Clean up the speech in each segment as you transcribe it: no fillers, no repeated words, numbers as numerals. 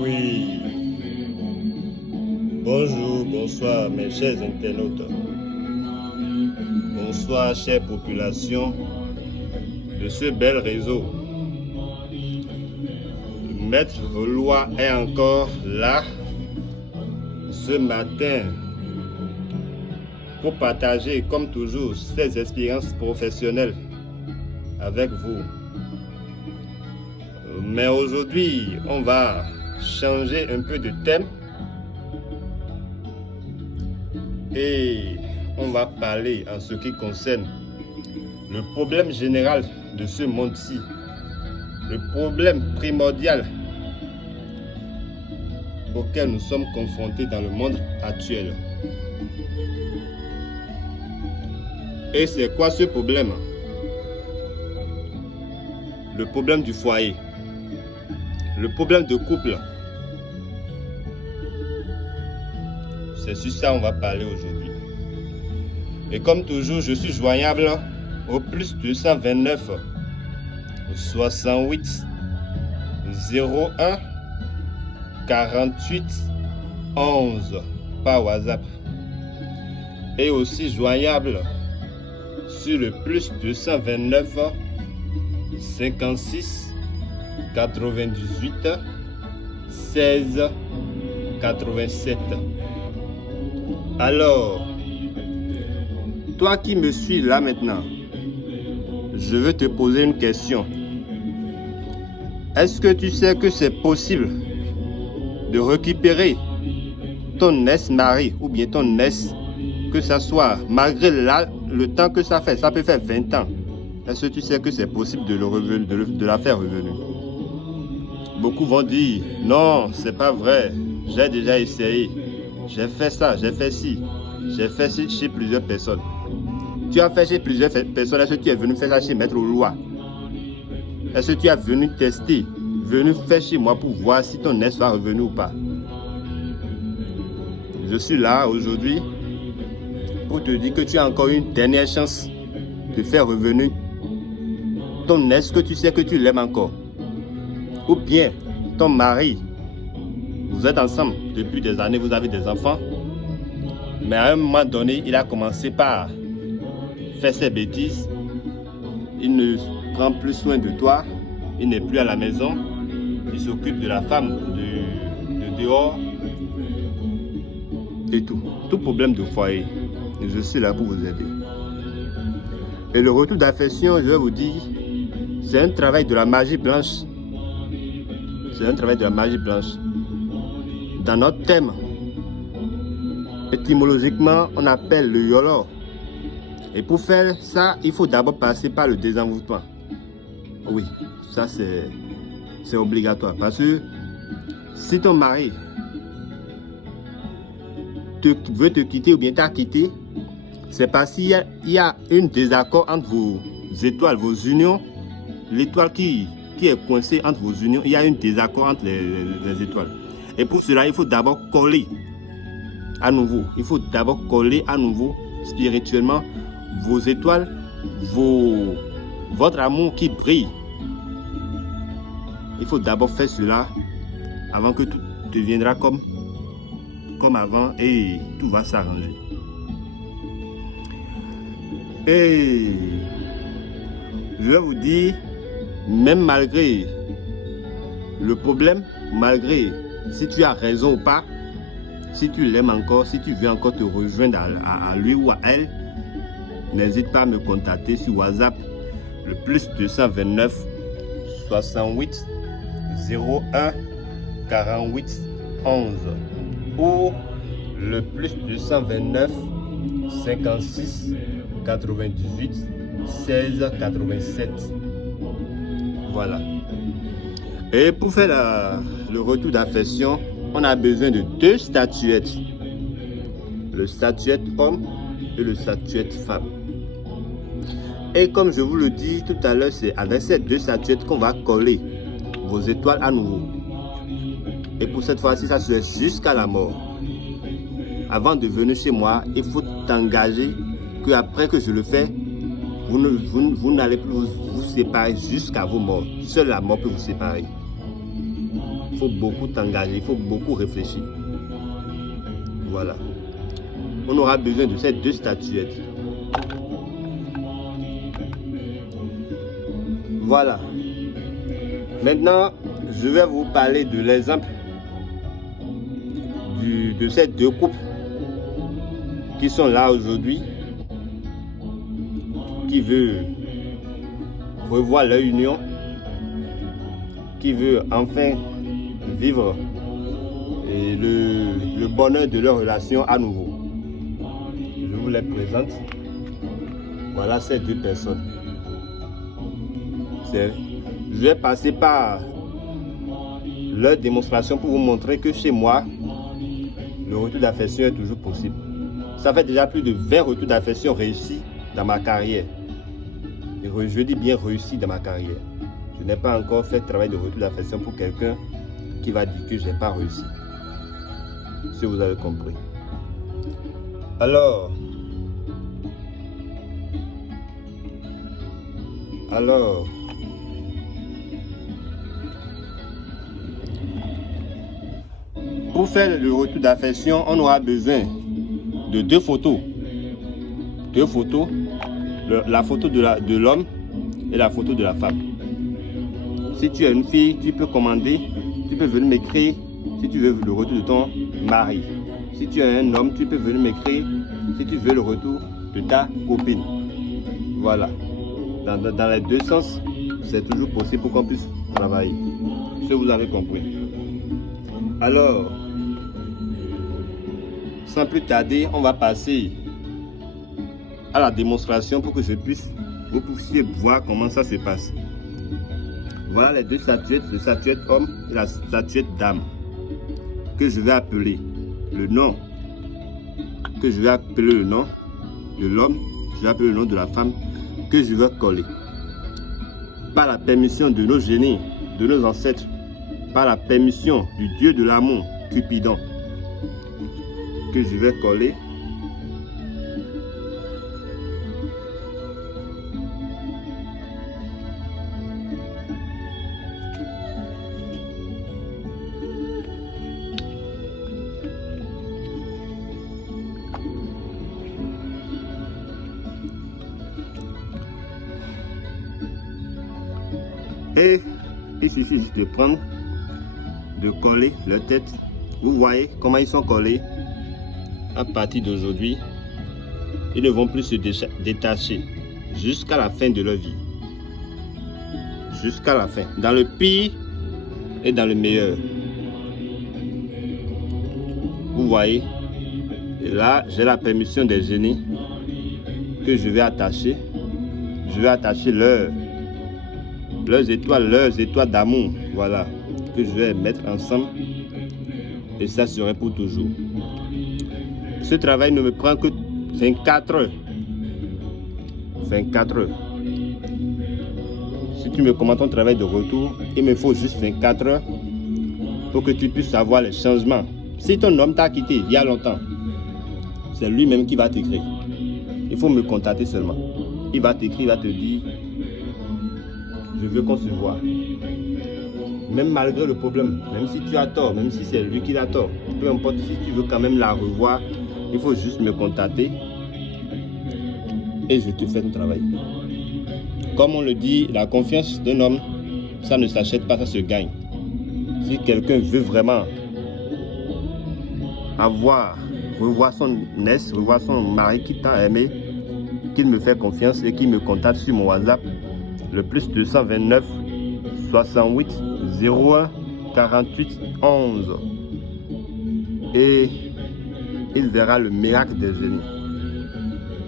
Oui, bonjour, bonsoir mes chers internautes. Bonsoir chère population de ce bel réseau. Maître Valois est encore là ce matin pour partager comme toujours ses expériences professionnelles avec vous. Mais aujourd'hui, on va changer un peu de thème et on va parler en ce qui concerne le problème général de ce monde-ci, le problème primordial auquel nous sommes confrontés dans le monde actuel. Et c'est quoi ce problème? Le problème du foyer, le problème de couple. C'est sur ça qu'on va parler aujourd'hui. Et comme toujours, je suis joignable au plus 229 68 01 48 11 par WhatsApp. Et aussi joignable sur le plus 229 56 98 16 87. Alors, toi qui me suis là maintenant, je veux te poser une question. Est-ce que tu sais que c'est possible de récupérer ton ex-mari ou bien ton ex, que ça soit malgré le temps que ça fait, ça peut faire 20 ans. Est-ce que tu sais que c'est possible de la faire revenir? Beaucoup vont dire, non, c'est pas vrai, j'ai déjà essayé, j'ai fait ça, j'ai fait ci, j'ai fait chez plusieurs personnes. Tu as fait chez plusieurs personnes, est-ce que tu es venu faire ça chez Maître Valois? Est-ce que tu es venu tester, venu faire chez moi pour voir si ton ex va revenir ou pas? Je suis là aujourd'hui pour te dire que tu as encore une dernière chance de faire revenir ton ex que tu sais que tu l'aimes encore. Ou bien ton mari, vous êtes ensemble depuis des années, vous avez des enfants, mais à un moment donné, il a commencé par faire ses bêtises, il ne prend plus soin de toi, il n'est plus à la maison, il s'occupe de la femme de dehors et tout problème de foyer. Je suis là pour vous aider. Et le retour d'affection, je vais vous dire, c'est un travail de la magie blanche. C'est un travail de la magie blanche. Dans notre thème, étymologiquement, on appelle le yolo. Et pour faire ça, il faut d'abord passer par le désenvoûtement. Oui, ça c'est obligatoire. Parce que si ton mari veut te quitter ou bien t'a quitté, c'est parce qu'il y a un désaccord entre vos étoiles, vos unions. L'étoile qui est coincée entre vos unions, il y a un désaccord entre les étoiles. Et pour cela, il faut d'abord coller à nouveau. Il faut d'abord coller à nouveau spirituellement vos étoiles, votre amour qui brille. Il faut d'abord faire cela avant que tout deviendra comme avant et tout va s'arranger. Et je vais vous dire, même malgré le problème, malgré si tu as raison ou pas, si tu l'aimes encore, si tu veux encore te rejoindre à lui ou à elle, n'hésite pas à me contacter sur WhatsApp, le plus 229 68 01 48 11 ou le plus 229 56 98 16 87. Voilà. Et pour faire le retour d'affection, on a besoin de deux statuettes. Le statuette homme et le statuette femme. Et comme je vous le dis tout à l'heure, c'est avec ces deux statuettes qu'on va coller vos étoiles à nouveau. Et pour cette fois-ci, ça se fait jusqu'à la mort. Avant de venir chez moi, il faut t'engager qu'après que je le fais, vous n'allez plus vous séparer jusqu'à vos morts. Seule la mort peut vous séparer. Il faut beaucoup t'engager, il faut beaucoup réfléchir. Voilà. On aura besoin de ces 2 statuettes. Voilà. Maintenant, je vais vous parler de l'exemple de ces 2 couples qui sont là aujourd'hui, qui veulent revoir leur union, qui veulent enfin vivre le bonheur de leur relation à nouveau. Je vous les présente. Voilà ces 2 personnes. Je vais passer par leur démonstration pour vous montrer que chez moi, le retour d'affection est toujours possible. Ça fait déjà plus de 20 retours d'affection réussis dans ma carrière. Je dis bien réussi dans ma carrière. Je n'ai pas encore fait de travail de retour d'affection pour quelqu'un qui va dire que je n'ai pas réussi. Si vous avez compris. Alors, pour faire le retour d'affection, on aura besoin de 2 photos. 2 photos, la photo de l'homme et la photo de la femme. Si tu es une fille, tu peux commander, tu peux venir m'écrire si tu veux le retour de ton mari. Si tu es un homme, tu peux venir m'écrire si tu veux le retour de ta copine. Voilà. Dans les 2 sens, c'est toujours possible pour qu'on puisse travailler. Si vous avez compris. Alors, sans plus tarder, on va passer à la démonstration pour que vous puissiez voir comment ça se passe. Voilà les 2 statuettes, la statuette homme et la statuette dame, que je vais appeler le nom, que je vais appeler le nom de l'homme, je vais appeler le nom de la femme, que je vais coller. Par la permission de nos génies, de nos ancêtres, par la permission du dieu de l'amour, Cupidon, que je vais coller. Et il suffit juste de prendre, de coller leur tête. Vous voyez comment ils sont collés. À partir d'aujourd'hui, ils ne vont plus se détacher jusqu'à la fin de leur vie. Jusqu'à la fin. Dans le pire et dans le meilleur. Vous voyez. Et là, j'ai la permission des génies que je vais attacher. Je vais attacher leurs étoiles d'amour. Voilà. Que je vais mettre ensemble. Et ça serait pour toujours. Ce travail ne me prend que 24 heures. 24 heures. Si tu me commandes ton travail de retour, il me faut juste 24 heures pour que tu puisses savoir les changements. Si ton homme t'a quitté il y a longtemps, c'est lui-même qui va t'écrire. Il faut me contacter seulement. Il va t'écrire, il va te dire, je veux qu'on se voit. Même malgré le problème, même si tu as tort, même si c'est lui qui a tort, peu importe, si tu veux quand même la revoir, il faut juste me contacter et je te fais ton travail. Comme on le dit, la confiance d'un homme, ça ne s'achète pas, ça se gagne. Si quelqu'un veut vraiment revoir son ex, revoir son mari qui t'a aimé, qu'il me fait confiance et qu'il me contacte sur mon WhatsApp, le plus 229 68 01 48 11. Et il verra le miracle des génies.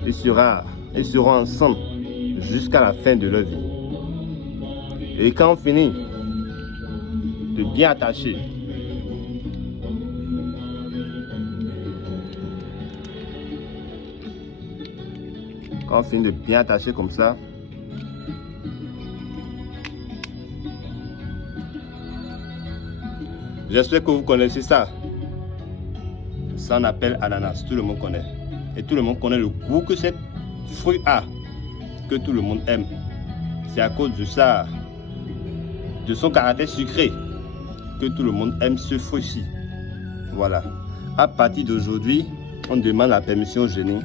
Ils seront ensemble jusqu'à la fin de leur vie. Et quand on finit de bien attacher, comme ça, j'espère que vous connaissez ça. Ça on appelle ananas, tout le monde connaît. Et tout le monde connaît le goût que cet fruit a, que tout le monde aime. C'est à cause de ça, de son caractère sucré, que tout le monde aime ce fruit-ci. Voilà. À partir d'aujourd'hui, on demande la permission au génie.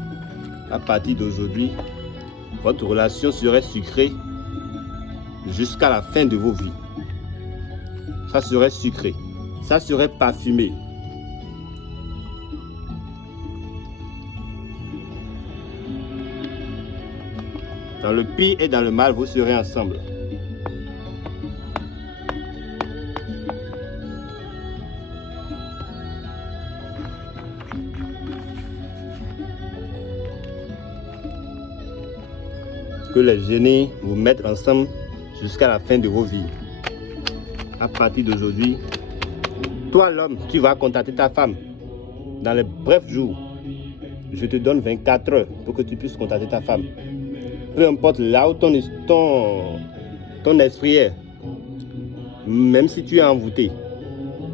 À partir d'aujourd'hui, votre relation serait sucrée jusqu'à la fin de vos vies. Ça serait sucré. Ça serait parfumé. Dans le pire et dans le mal, vous serez ensemble. Que les génies vous mettent ensemble jusqu'à la fin de vos vies. À partir d'aujourd'hui, toi l'homme, tu vas contacter ta femme dans les brefs jours. Je te donne 24 heures pour que tu puisses contacter ta femme. Peu importe là où ton esprit est, même si tu es envoûté,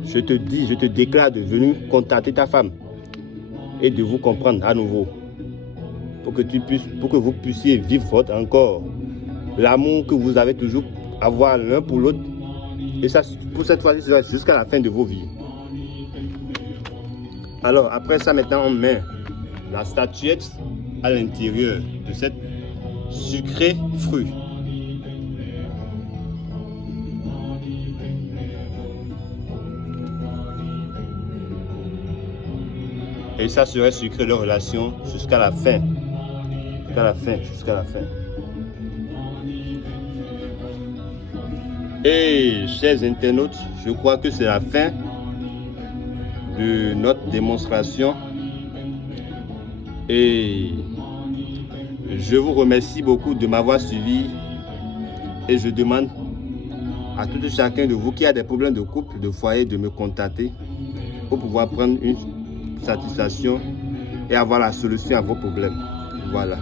je te dis, je te déclare de venir contacter ta femme et de vous comprendre à nouveau pour que vous puissiez vivre encore l'amour que vous avez toujours avoir l'un pour l'autre. Et ça, pour cette fois-ci, c'est jusqu'à la fin de vos vies. Alors, après ça, maintenant, on met la statuette à l'intérieur de cette sucré fruit. Et ça serait sucré leur relation jusqu'à la fin. Jusqu'à la fin, jusqu'à la fin. Et chers internautes, je crois que c'est la fin de notre démonstration. Et je vous remercie beaucoup de m'avoir suivi. Et je demande à tout et chacun de vous qui a des problèmes de couple, de foyer, de me contacter pour pouvoir prendre une satisfaction et avoir la solution à vos problèmes. Voilà.